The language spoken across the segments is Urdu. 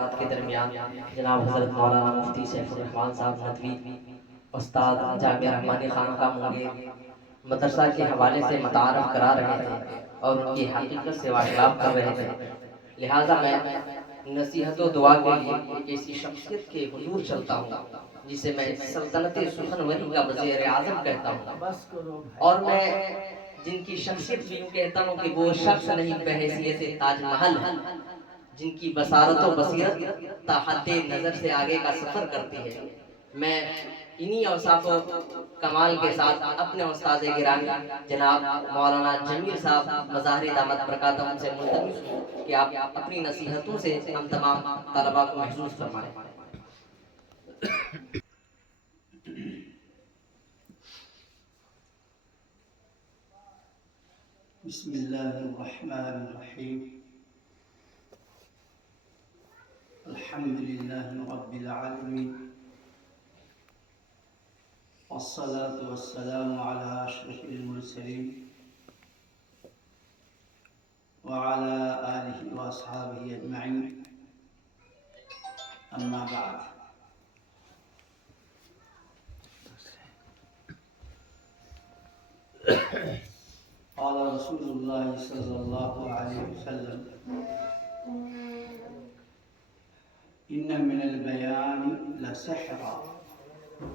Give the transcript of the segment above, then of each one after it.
رات کے درمیان جناب حضرت مولانا مفتی سیف الرحمان صاحب ندوی استاد جامعہ رحمانی خانقاہ منگیر مدرسہ کے حوالے سے متعارف کرا رہے تھے اور ان کی حقیقت سے واقعات کر رہے تھے، لہٰذا میں نصیحت و دعا کے لیے ایک ایسی شخصیت کے حضور چلتا ہوں جسے میں سلطنت سخنوری کا وزیر اعظم کہتا ہوں، اور میں جن کی شخصیت بھی یوں کہتا ہوں کہ وہ شخص نہیں بحیثیت تاج محل ہے، جن کی بصارت و بصیرت تا حد نظر سے آگے کا سفر کرتی ہے۔ میں انہی اوصاف و کمال کے ساتھ اپنے استاد گرامی جناب مولانا جمیل صاحب مظاہر دامت برکاتہم سے ملتمس ہوں کہ آپ اپنی نصیحتوں سے ہم تمام طلباء کو محظوظ فرمائیں۔ بسم اللہ الرحمن الرحیم الحمد للہ رب العالمین والصلاة والسلام على اشرف المرسلین وعلى آلہ واصحابہ اجمعین، اما بعد۔ قال رسول اللہ صلی اللہ علیہ وسلم: ان من البیان لسحرا،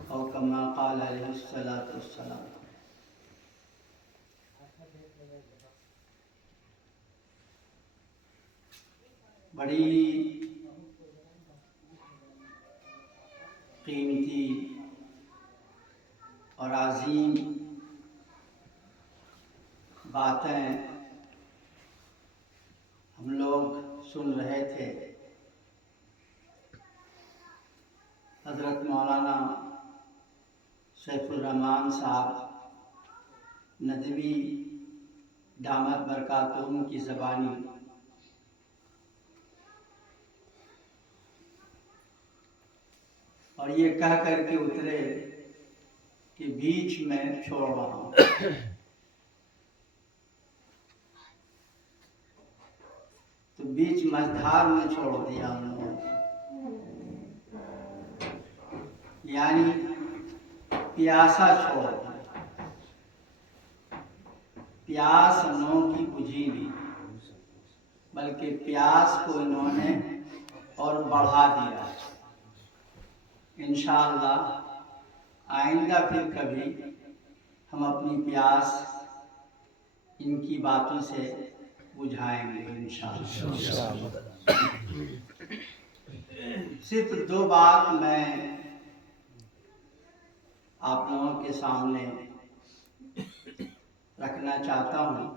او کما قال علیہ الصلاۃ والسلام۔ بڑی قیمتی اور عظیم باتیں ہم لوگ سن رہے تھے۔ حضرت مولانا سیف الرحمان صاحب ندوی دامت برکاتہم کی زبانی اور یہ کہہ کر کے اترے کہ بیچ میں چھوڑ رہا ہوں۔ تو بیچ مجھار میں چھوڑ دیا ہم لوگوں نے، یعنی پیاسا چھوڑ دیا۔ پیاس نو کی بجھی نہیں، بلکہ پیاس کو انہوں نے اور بڑھا دیا۔ انشاءاللہ آئندہ پھر کبھی ہم اپنی پیاس ان کی باتوں سے بجھائیں گے انشاءاللہ۔ صرف دو بات میں آپ لوگوں کے سامنے رکھنا چاہتا ہوں۔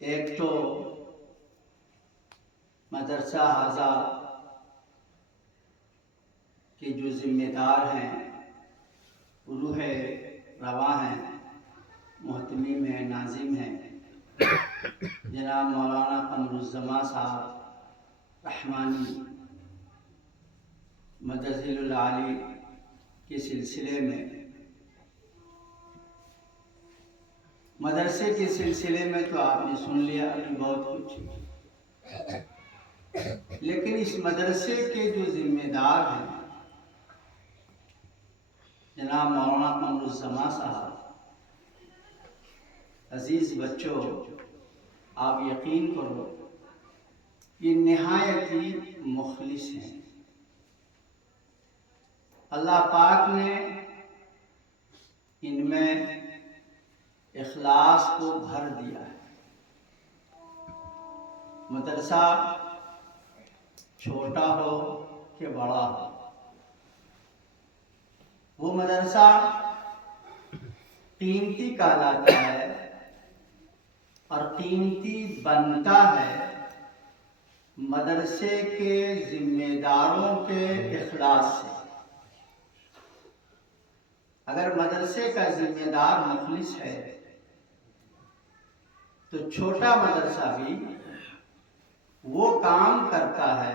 ایک تو مدرسہ حاضہ کے جو ذمہ دار ہیں، روح رواں ہیں، محتمیم ہیں، ناظم ہیں، جناب مولانا قمر الزمان صاحب رحمانی مدظل العالی کے سلسلے میں، مدرسے کے سلسلے میں تو آپ نے سن لیا ابھی بہت کچھ، لیکن اس مدرسے کے جو ذمہ دار ہیں جناب مولانا قمر الزمان صاحب، عزیز بچوں، آپ یقین کرو یہ نہایت ہی مخلص ہیں۔ اللہ پاک نے ان میں اخلاص کو بھر دیا ہے۔ مدرسہ چھوٹا ہو کہ بڑا ہو، وہ مدرسہ قیمتی کہلاتا ہے اور قیمتی بنتا ہے مدرسے کے ذمہ داروں کے اخلاص سے۔ اگر مدرسے کا ذمہ دار مخلص ہے تو چھوٹا مدرسہ بھی وہ کام کرتا ہے،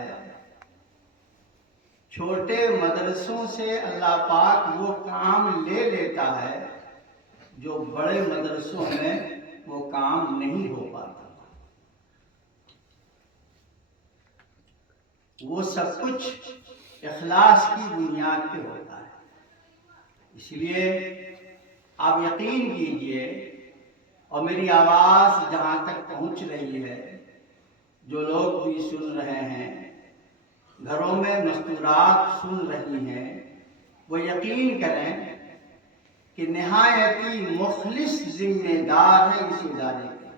چھوٹے مدرسوں سے اللہ پاک وہ کام لے لیتا ہے جو بڑے مدرسوں میں وہ کام نہیں ہو پاتا۔ وہ سب کچھ اخلاص کی بنیاد پہ ہوتا ہے۔ اس لیے آپ یقین کیجئے، اور میری آواز جہاں تک پہنچ رہی ہے، جو لوگ بھی سن رہے ہیں، گھروں میں مستورات سن رہی ہیں، وہ یقین کریں کہ نہایتی مخلص ذمہ دار ہے اس ادارے کے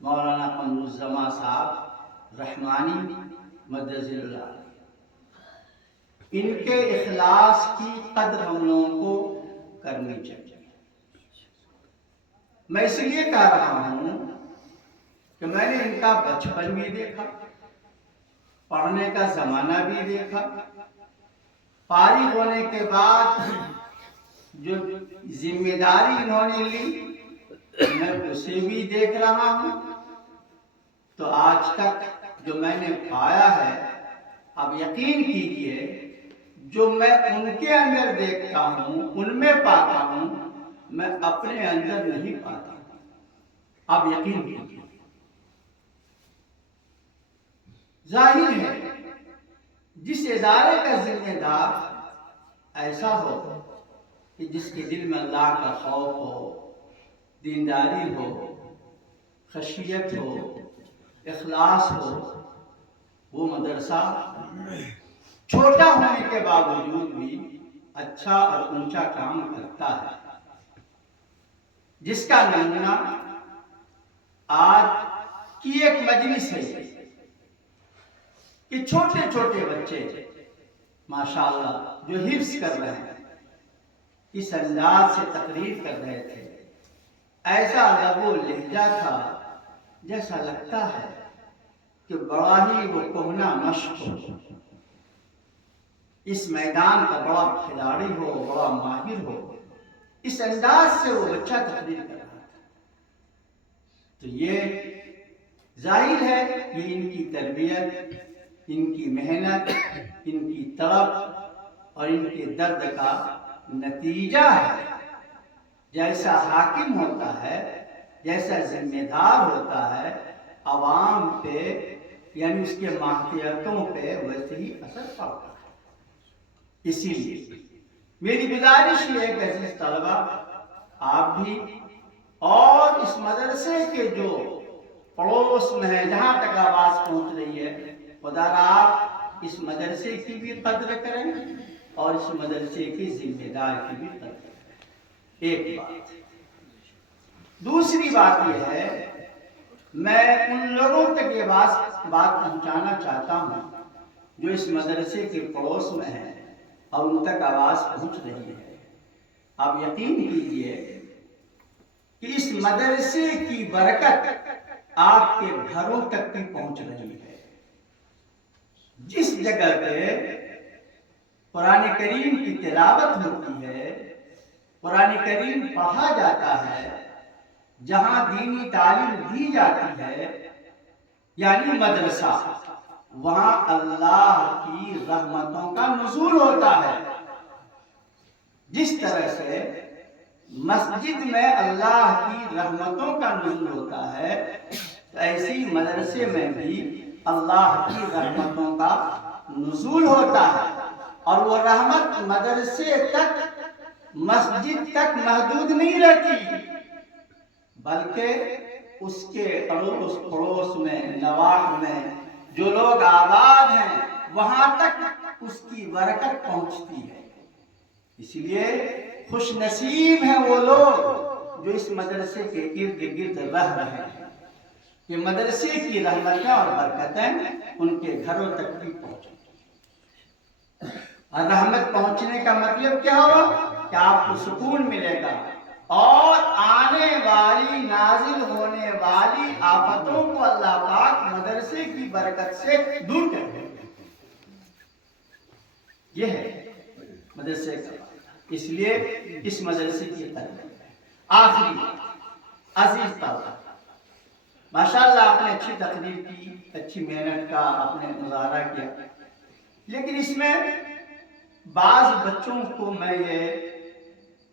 مولانا قمر الزمان صاحب رحمانی مدظل اللہ۔ ان کے اخلاص کی قدر ہم لوگوں کو کرنی چاہیے۔ میں اس لیے کہہ رہا ہوں کہ میں نے ان کا بچپن بھی دیکھا، پڑھنے کا زمانہ بھی دیکھا، فارغ ہونے کے بعد جو ذمہ داری انہوں نے لی میں اسے بھی دیکھ رہا ہوں۔ تو آج تک جو میں نے پایا ہے، اب یقین کیجئے جو میں ان کے اندر دیکھتا ہوں، ان میں پاتا ہوں، میں اپنے اندر نہیں پاتا۔ اب یقین کیجئے، ظاہر ہے جس ادارے کا ذمہ دار ایسا ہو کہ جس کے دل میں اللہ کا خوف ہو، دینداری ہو، خشیت ہو، اخلاص ہو، وہ مدرسہ چھوٹا ہونے کے باوجود بھی اچھا اور اونچا کام کرتا ہے۔ جس کا نمونہ آج کی ایک مجلس ہے کہ چھوٹے چھوٹے بچے ماشاءاللہ جو حفظ کر رہے ہیں، اس انداز سے تقریر کر رہے تھے، ایسا لب و لہجہ تھا جیسا لگتا ہے کہ بڑا ہی وہ کہنا مشق ہو، اس میدان کا بڑا کھلاڑی ہو، بڑا ماہر ہو، اس انداز سے وہ بچہ تقریر کر رہا تھا۔ تو یہ ظاہر ہے یہ ان کی تربیت، ان کی محنت، ان کی طلب اور ان کے درد کا نتیجہ ہے۔ جیسا حاکم ہوتا ہے، جیسا ذمہ دار ہوتا ہے، عوام پہ یعنی اس کے ماتحتوں پہ ویسے ہی اثر پڑتا ہے۔ اسی لیے میری گزارش یہ ہے کہ عزیز طلبہ، آپ بھی اور اس مدرسے کے جو پڑوس میں ہے، جہاں تک آواز پہنچ رہی ہے، خدا را آپ اس مدرسے کی بھی قدر کریں اور اس مدرسے کی ذمہ دار کی بھی قدر کریں۔ ایک بات۔ دوسری بات یہ ہے، میں ان لوگوں تک یہ بات پہنچانا چاہتا ہوں جو اس مدرسے کے پڑوس میں ہیں اور ان تک آواز پہنچ رہی ہے۔ آپ یقین کیجئے کہ اس مدرسے کی برکت آپ کے گھروں تک بھی پہنچ رہی ہے۔ جس جگہ پہ قرآن کریم کی تلاوت ہوتی ہے، قرآن کریم پڑھا جاتا ہے، جہاں دینی تعلیم دی جاتی ہے، یعنی مدرسہ، وہاں اللہ کی رحمتوں کا نزول ہوتا ہے۔ جس طرح سے مسجد میں اللہ کی رحمتوں کا نزول ہوتا ہے، ایسی مدرسے میں بھی اللہ کی رحمتوں کا نزول ہوتا ہے، اور وہ رحمت مدرسے تک، مسجد تک محدود نہیں رہتی، بلکہ اس کے اڑوس پڑوس میں، نواح میں جو لوگ آباد ہیں، وہاں تک اس کی برکت پہنچتی ہے۔ اس لیے خوش نصیب ہیں وہ لوگ جو اس مدرسے کے ارد گرد رہ رہے ہیں، کہ مدرسے کی رحمتیں اور برکتیں ان کے گھروں تک بھی پہنچیں۔ اور رحمت پہنچنے کا مطلب کیا ہوا کہ آپ کو سکون ملے گا اور آنے والی، نازل ہونے والی آفتوں کو اللہ پاک مدرسے کی برکت سے دور کر دے گا۔ یہ ہے مدرسے کا، اس لیے اس مدرسے کی تربیت۔ آخری عزیز طلبہ، ماشاءاللہ آپ نے اچھی تقریر کی، اچھی محنت کا آپ نے مظاہرہ کیا، لیکن اس میں بعض بچوں کو میں یہ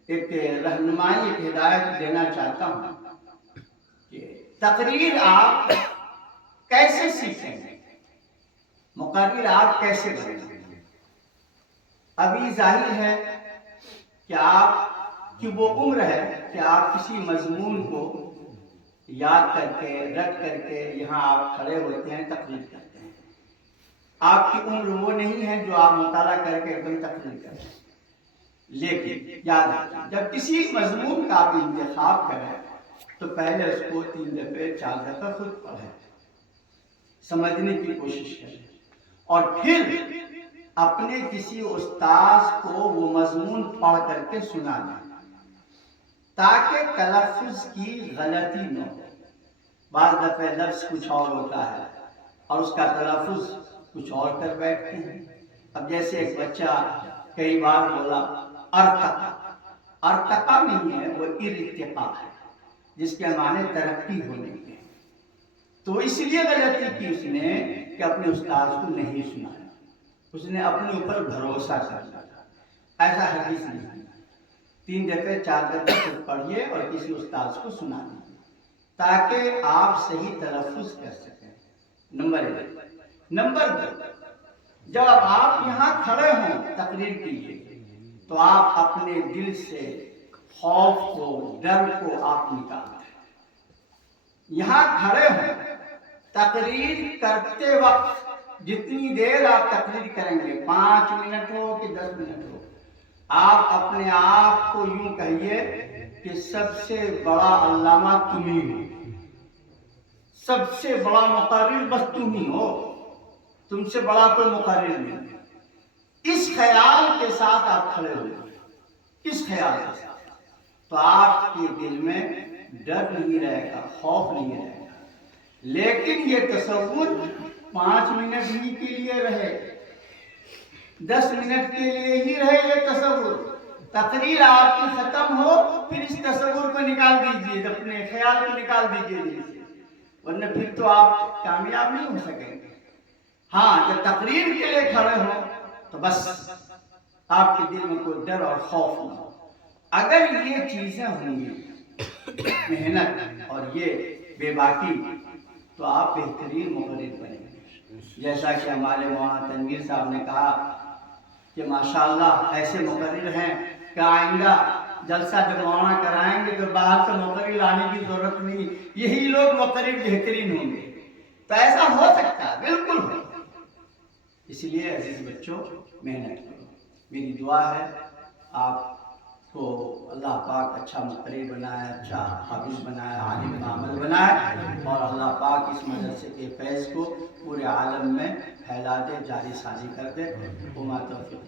ایک رہنمائی، ایک ہدایت دینا چاہتا ہوں کہ تقریر آپ کیسے سیکھیں گے۔ مقرر آپ کیسے بنیں گے؟ ابھی ظاہر ہے کہ آپ کی وہ عمر ہے کہ آپ کسی مضمون کو یاد کر کے رٹ کر کے یہاں آپ کھڑے ہوتے ہیں، تقریر کرتے ہیں۔ آپ کی عمر وہ نہیں ہے جو آپ مطالعہ کر کے ایک دم تقریر کرتے ہیں۔ لیکن یاد رکھیں، جب کسی مضمون کا آپ انتخاب کریں تو پہلے اس کو 3 دفعے 4 دفعہ خود پڑھیں، سمجھنے کی کوشش کریں، اور پھر اپنے کسی استاذ کو وہ مضمون پڑھ کر کے سنا دیں تاکہ تلفظ کی غلطی نہ ہو۔ بعض دفعہ لفظ کچھ اور ہوتا ہے اور اس کا تلفظ کچھ اور کر بیٹھتے ہیں۔ اب جیسے ایک بچہ کئی بار بولا ارتقا، ارتقا نہیں ہے، وہ ارتقا ہے، جس کے معنی ترقی ہونے کے۔ تو اس لیے غلطی کی اس نے کہ اپنے استاذ کو نہیں سنایا، اس نے اپنے اوپر بھروسہ کر لیا۔ ایسا حدیث نہیں، 3 دفعے 4 دفعے خود پڑھیے اور کسی استاذ کو سنا دیجیے تاکہ آپ صحیح تلفظ کر سکیں۔ نمبر 1۔ نمبر 2، جب آپ یہاں کھڑے ہوں تقریر کے لیے تو آپ اپنے دل سے خوف کو، ڈر کو آپ نکال دیں۔ یہاں کھڑے ہوں تقریر کرتے وقت، جتنی دیر آپ تقریر کریں گے، 5 منٹ ہو کہ 10 منٹ ہو، آپ اپنے آپ کو یوں کہیے کہ سب سے بڑا علامہ تم ہی ہو، سب سے بڑا مقرر بس تم ہی ہو، تم سے بڑا کوئی مقرر نہیں۔ اس خیال کے ساتھ آپ کھڑے ہوئے، اس خیال کے ساتھ، تو آپ کے دل میں ڈر نہیں رہے گا، خوف نہیں رہے گا۔ لیکن یہ تصور 5 منٹ ہی کے لیے رہے، 10 منٹ کے لیے ہی رہے یہ تصور۔ تقریر آپ کی ختم ہو پھر اس تصور کو نکال دیجئے، اپنے خیال کو نکال دیجئے دل سے، ورنہ پھر تو آپ کامیاب نہیں ہو سکیں گے۔ ہاں، جب تقریر کے لیے کھڑے ہو تو بس آپ کے دل میں کوئی ڈر اور خوف نہ ہو۔ اگر یہ چیزیں ہوں گی، محنت اور یہ بے باکی، تو آپ بہترین مقرر بنیں گے۔ جیسا کہ ہمارے مولانا تنویر صاحب نے کہا کہ ماشاءاللہ ایسے مقرر ہیں کہ آئندہ جلسہ جب مولانا کرائیں گے تو باہر سے مقرر لانے کی ضرورت نہیں، یہی لوگ مقرر بہترین ہوں گے۔ تو ایسا ہو سکتا ہے، بالکل ہو۔ اس لیے عزیز بچوں، محنت کرو۔ میری دعا ہے آپ کو اللہ پاک اچھا مقرر بنائے، اچھا حافظ بنائے، عالم عمل بنائے، اور اللہ پاک اس مدرسے کے فیض کو پورے عالم میں پھیلا دے، جاری سازی کر دے۔ وما توفیق